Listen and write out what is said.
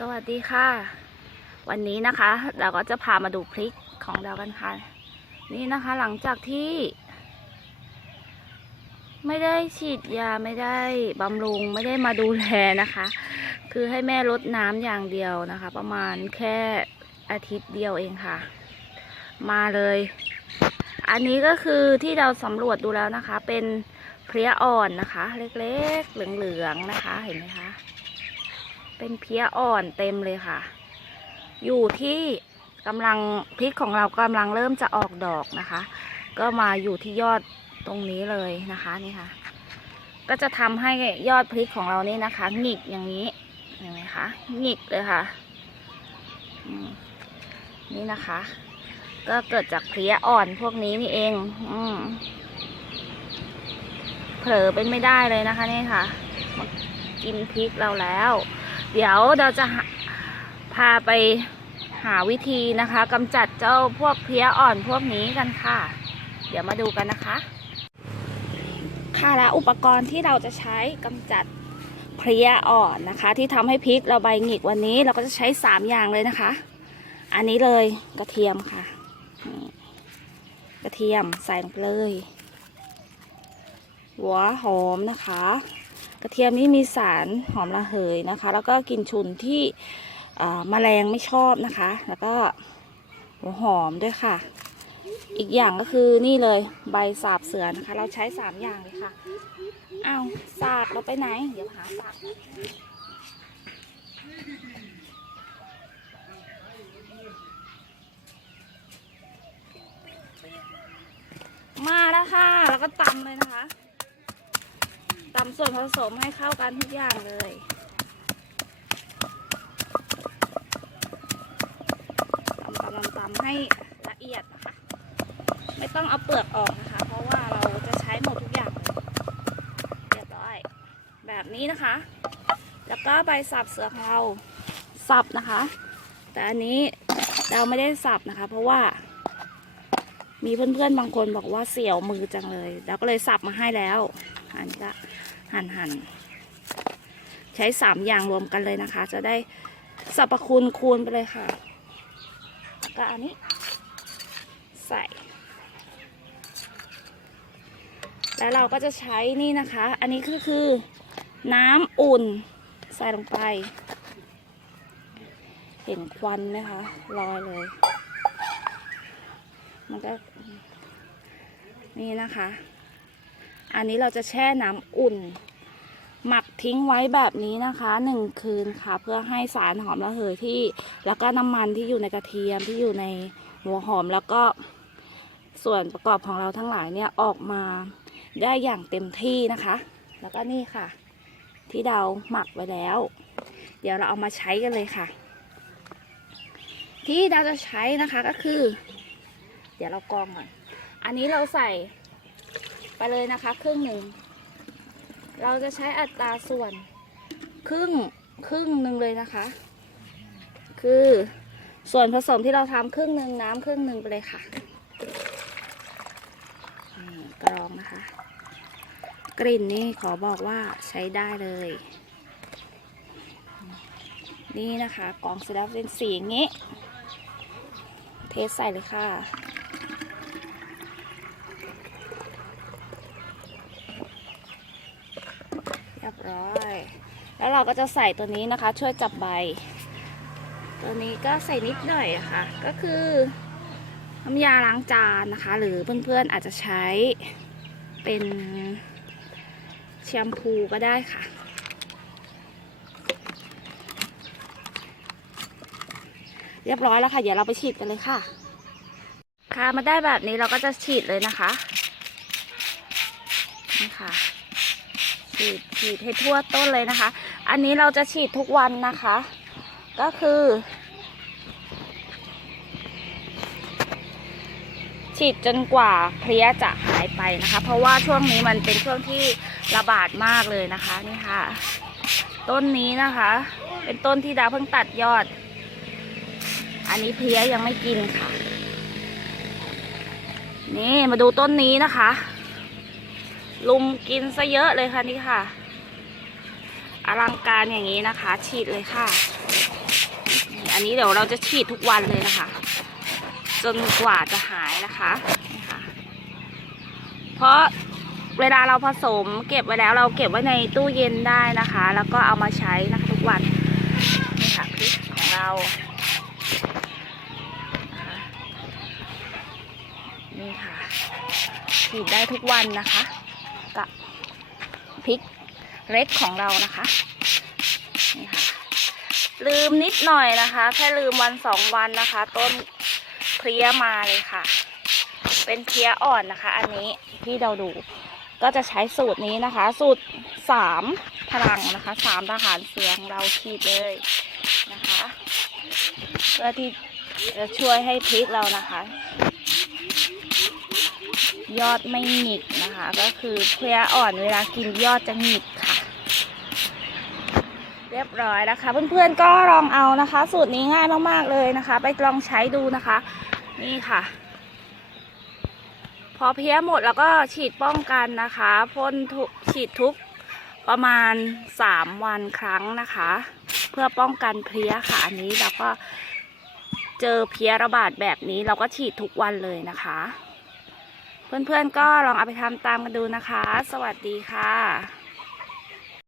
สวัสดีค่ะ วันนี้นะคะ เราก็จะพามาดูพริกของเรากันค่ะ นี่นะคะหลังจากที่ ไม่ได้ฉีดยาไม่ได้บำรุงไม่ได้มาดูแลนะคะ คือให้แม่ลดน้ำอย่างเดียวนะคะ ประมาณแค่อาทิตย์เดียวเองค่ะ มาเลย อันนี้ก็คือที่เราสำรวจดูแล้วนะคะ เป็นเพลี้ยอ่อนนะคะ เล็กๆเหลืองๆนะคะเห็นไหมคะ เป็นเพี้ยอ่อนเต็มเลยค่ะ อยู่ที่กำลังพริกของเรากำลังเริ่มจะออกดอกนะคะ ก็มาอยู่ที่ยอดตรงนี้เลยนะคะนี่ค่ะ ก็จะทำให้ยอดพริกของเรานี่นะคะหงิกอย่างนี้เห็นไหมคะหงิกเลยค่ะนี่นะคะ ก็เกิดจากเพลี้ยอ่อนพวกนี้นี่เองอืเผลอเป็นไม่ได้เลยนะคะนี่ค่ะ กินพริกเราแล้ว เดี๋ยวเราจะพาไปหาวิธีนะคะกำจัดเจ้าพวกเพลี้ยอ่อนพวกนี้กันค่ะ เดี๋ยวมาดูกันนะคะ ค่ะและอุปกรณ์ที่เราจะใช้กำจัดเพลี้ยอ่อนนะคะ ที่ทำให้พริกเราใบหงิกวันนี้เราก็จะใช้สามอย่างเลยนะคะ อันนี้เลยกระเทียมค่ะ กระเทียมใส่ลงไปเลย หัวหอมนะคะ กระเทียมนี้มีสารหอมระเหยนะคะ แล้วก็กลิ่นฉุนที่อ่าแมลงไม่ชอบนะคะ แล้วก็หัวหอมด้วยค่ะ อีกอย่างก็คือนี่เลยใบสาบเสือนะคะ เราใช้สามอย่างเลยค่ะอ้าวสาบเราไปไหน เดี๋ยวหาสาบมาแล้วค่ะ แล้วก็ตำเลยนะคะ ตำส่วนผสมให้เข้ากันทุกอย่างเลยตำตำตำตำให้ละเอียดนะคะ ไม่ต้องเอาเปลือกออกนะคะ เพราะว่าเราจะใช้หมดทุกอย่างเลยเรียบร้อย แบบนี้นะคะ แล้วก็ใบสับเสือของเราสับนะคะ แต่อันนี้เราไม่ได้สับนะคะ เพราะว่ามีเพื่อนๆบางคนบอกว่าเสียวมือจังเลยเราก็เลยสับมาให้แล้ว อันนี้ก็หั่นหั่นใช้สามอย่างรวมกันเลยนะคะ จะได้สรรพคุณคูณไปเลยค่ะ ก็อันนี้ ใส่ แล้วเราก็จะใช้นี่นะคะ อันนี้ก็คือ น้ำอุ่นใส่ลงไป เห็นควันไหมคะลอยเลย มันก็ นี่นะคะ อันนี้เราจะแช่น้ำอุ่น หมักทิ้งไว้แบบนี้นะคะหนึ่งคืนค่ะ เพื่อให้สารหอมระเหยที่ แล้วก็น้ำมันที่อยู่ในกระเทียมที่อยู่ในหัวหอมแล้วก็ส่วนประกอบของเราทั้งหลายเนี่ยออกมาได้อย่างเต็มที่นะคะ แล้วก็นี่ค่ะ ที่เราหมักไว้แล้ว เดี๋ยวเราเอามาใช้กันเลยค่ะ ที่เราจะใช้นะคะก็คือ เดี๋ยวเรากรองก่อน อันนี้เราใส่ เลยนะคะ ครึ่งหนึ่ง เราจะใช้อัตราส่วน ครึ่งครึ่งหนึ่งเลยนะคะ คือส่วนผสมที่เราทำครึ่งหนึ่งน้ำครึ่งหนึ่งไปเลยค่ะกรองนะคะ กลิ่นนี่ขอบอกว่าใช้ได้เลย นี่นะคะกองเสร็จแล้วเป็นสีอย่างนี้ เทใส่เลยค่ะ ร้อย แล้วเราก็จะใส่ตัวนี้นะคะ ช่วยจับใบ ตัวนี้ก็ใส่นิดหน่อยอะค่ะก็คือน้ำยาล้างจานนะคะ หรือเพื่อนๆอาจจะใช้เป็นแชมพูก็ได้ค่ะเรียบร้อยแล้วค่ะ เดี๋ยวเราไปฉีดกันเลยค่ะ ค่ะ มาได้แบบนี้เราก็จะฉีดเลยนะคะ นี่ค่ะ ฉีดฉีดให้ทั่วต้นเลยนะคะ อันนี้เราจะฉีดทุกวันนะคะ ก็คือ ฉีดจนกว่าเพลี้ยจะหายไปนะคะ เพราะว่าช่วงนี้มันเป็นช่วงที่ระบาดมากเลยนะคะนี่ค่ะ ต้นนี้นะคะ เป็นต้นที่ดาวเพิ่งตัดยอด อันนี้เพลี้ยยังไม่กินค่ะ นี่มาดูต้นนี้นะคะ ลุมกินซะเยอะเลยค่ะนี่ค่ะ อลังการอย่างนี้นะคะ ฉีดเลยค่ะ อันนี้เดี๋ยวเราจะฉีดทุกวันเลยนะคะ จนกว่าจะหายนะคะนี่ค่ะ เพราะเวลาเราผสมเก็บไว้แล้วเราเก็บไว้ในตู้เย็นได้นะคะ แล้วก็เอามาใช้นะคะทุกวันนี่ค่ะพริกของเรานะคะนี่ค่ะฉีดได้ทุกวันนะคะ พริกเล็กของเรานะคะนี่ค่ะลืมนิดหน่อยนะคะ แค่ลืมวันสองวันนะคะ ต้นเพลี้ยมาเลยค่ะ เป็นเพลี้ยอ่อนนะคะ อันนี้ที่เราดูก็จะใช้สูตรนี้นะคะ สูตรสามพลังนะคะสามทหารเสือของเราฉีดเลยนะคะ เพื่อที่จะช่วยให้พริกเรานะคะ ยอดไม่หงิกนะคะ ก็คือเพลี้ยอ่อนเวลากินยอดจะหงิกค่ะ เรียบร้อยแล้วค่ะเพื่อนๆก็ลองเอานะคะ สูตรนี้ง่ายมากๆเลยนะคะ ไปลองใช้ดูนะคะ นี่ค่ะ พอเพี้ยหมดแล้วก็ฉีดป้องกันนะคะพ่นทุกฉีดทุกประมาณสามวันครั้งนะคะ เพื่อป้องกันเพลี้ยค่ะอันนี้เราก็เจอเพลี้ยระบาดแบบนี้เราก็ฉีดทุกวันเลยนะคะ เพื่อนๆก็ลองเอาไปทำตามกันดูนะคะ สวัสดีค่ะ